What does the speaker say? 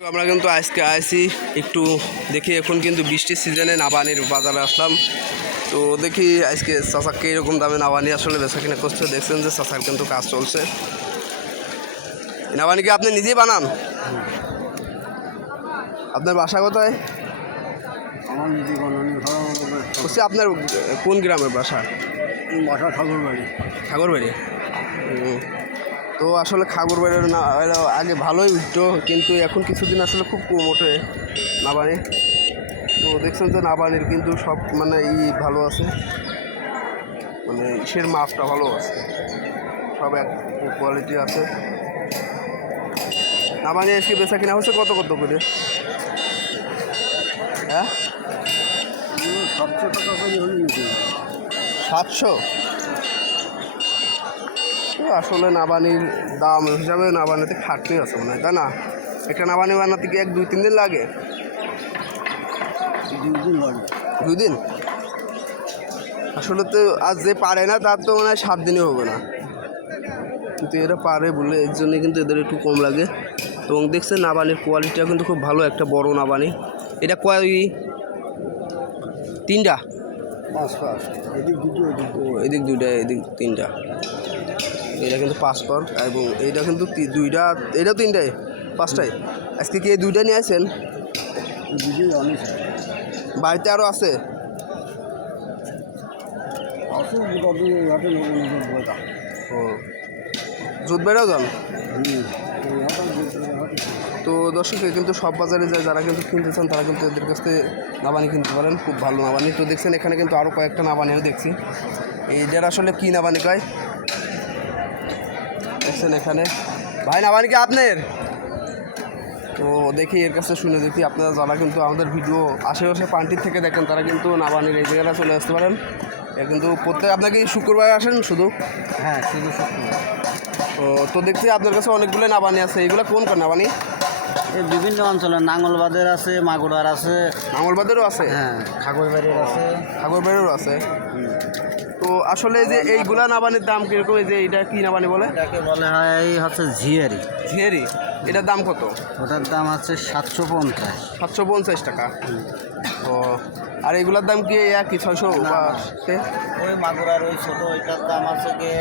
আমরা কিন্তু আজকে আসি একটু দেখি, এখন কিন্তু বৃষ্টির সিজনে নাবানির বাজারে আসলাম। তো দেখি আজকে চাচাকে এরকম দামে নাবানি আসলে বেচা কিনা করছে। দেখছেন যে চাচার কিন্তু কাজ চলছে। নাবানি কি আপনি নিজেই বানান? আপনার বাসা কোথায়? আমার নিজে বানানো বলছি আপনার কোন গ্রামের বাসা? বাসা ঠাকুরবাড়ি। খাগড়বাড়ি। তো আসলে খাগড়বাড়ির না আগে ভালোই উঠতো, কিন্তু এখন কিছুদিন আসলে খুব কম ওঠে নাবানি। তো দেখছেন যে নাবানির কিন্তু সব মানে ভালো আছে, মানে ইসের মাপটা ভালো আছে, সব এক কোয়ালিটি আছে। নাবানি আজকে বেচা কিনা হচ্ছে কত কত করে? হ্যাঁ, সবচেয়ে টাকা করে হলে নিতে হবে 700। তো আসলে নাবানির দাম হিসাবে নাবানিতে খাটনি আছে মনে হয়, তাই না? একটা নাবানি বানাতে কি 1-2-3 দিন লাগে? 2 দিন লাগে। 2 দিন? আসলে তো আজ যে পারে না তার তো মনে হয় 7 দিনই হবে না, কিন্তু এরা পারে বলে এর জন্য কিন্তু এদের একটু কম লাগে। এবং দেখছেন নাবানির কোয়ালিটিটা কিন্তু খুব ভালো, একটা বড় নাবানি। এটা তিনটা? 5 এদিক দুটো ও, এদিক দুইটা, এদিক তিনটা। এটা কিন্তু 5 পর, এবং এইটা কিন্তু দুইটা, এটাও তিনটাই, 5টাই। আজকে কি এই দুইটা নিয়ে আসেন? দুটোই অনেক বাড়িতে আরও আছে? আসুন মোটামুটি এই হাটে নতুন ও, জুত বেড়াও যান। এই হাটে তো দর্শকে কিন্তু সব বাজারে যায়, যারা কিন্তু কিনতে চান তারা কিন্তু এদের কাছ থেকে নাবানি কিনতে পারেন, খুব ভালো নাবানি। তো দেখছেন এখানে কিন্তু আরও কয়েকটা নাবানিও দেখছি। এইটার আসলে কী নাবানি কয় দেখছেন এখানে? ভাই নাবানি কি আপনার? তো দেখি এর কাছে শুনে দেখি, আপনারা যারা কিন্তু আমাদের ভিডিও আশেপাশে পান্টির থেকে দেখেন তারা কিন্তু নাবানির এই জায়গাটা চলে আসতে পারেন। এর কিন্তু প্রত্যেক আপনাকে শুক্রবার আসেন শুধু? হ্যাঁ শুধু শুক্রবার। তো দেখছি আপনার কাছে অনেকগুলো নাবানি আছে, এইগুলো কোন কোন নাবানি? এই বিভিন্ন অঞ্চলে নাঙ্গলবাদের আছে, মাগুরার আছে, আঙুরবাদেরও আছে, হ্যাঁ খাগড়বাড়ির আছে। সাগরবাড়িরও আছে। তো আসলে এই যে এইগুলা নাবানির দাম কীরকম? এই যে এইটা কী নাবানি বলে? এটাকে বলে হয় এই হচ্ছে ঝিয়ারি। ঝিয়ারি। এটার দাম কত? ওটার দাম হচ্ছে 750। 750 টাকা। ও, আর এইগুলার দাম কি একই 600 না, বা না। ওই মাগুরার ওই ছোটো ওইটার দাম আছে গিয়ে